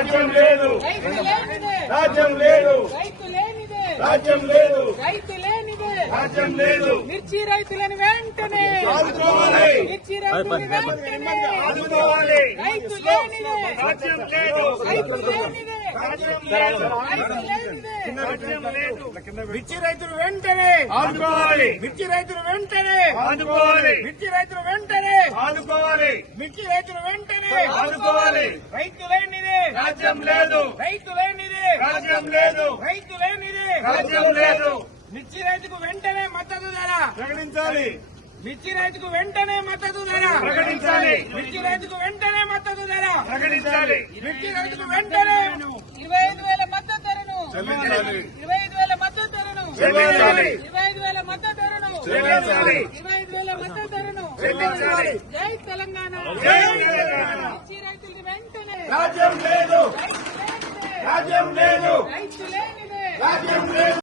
రాజ్యం లేదు, రైతు లేనిదే, రాజ్యం లేదు, రైతు లేనిదే, రాజ్యం లేదు, రైతు లేనిదే, రాజ్యం లేదు. మిర్చి రైతులను వెంటనే ఆదుకోవాలి, మిర్చి రైతులను వెంటనే ఆదుకోవాలి. రైతు లేనిదే, రాజ్యం లేదు, రైతు లేనిదే, రాజ్యం లేదు, రైతు లేనిదే, రాజ్యం లేదు. మిర్చి రైతులు వెంటనే ఆదుకోవాలి, మిర్చి రైతులు వెంటనే ఆదుకోవాలి, మిర్చి రైతులు వెంటనే ఆదుకోవాలి, మిర్చి రైతులు వెంటనే ఆదుకోవాలి. రైతు లేనిదే, రాజ్యం లేదు, రైతు లేనిదే, రాజ్యం లేదు, రైతు లేనిదే, రాజ్యం లేదు. మిర్చి రైతుకు వెంటనే మద్దతు ధర, ప్రకటించాలి, మిర్చి రైతుకు వెంటనే మద్దతు ధర, ప్రకటించాలి, మిర్చి రైతుకు వెంటనే మద్దతు ధర, ప్రకటించాలి. మిర్చి రైతుకు వెంటనే 25,000 మద్దతు ధరను, చెల్లించాలి, 25,000 మద్దతు ధరను, చెల్లించాలి, 25,000 మద్దతు ధరను, చెల్లించాలి, 25,000 మద్దతు ధరను, చెల్లించాలి. జై తెలంగాణ, జై తెలంగాణ. మిర్చి రైతులకు వెంటనే రాజ్యం లేదు, రైతు లేనిదే, రాజ్యం లేదు, రైతు లేనిదే, రాజ్యం లేదు.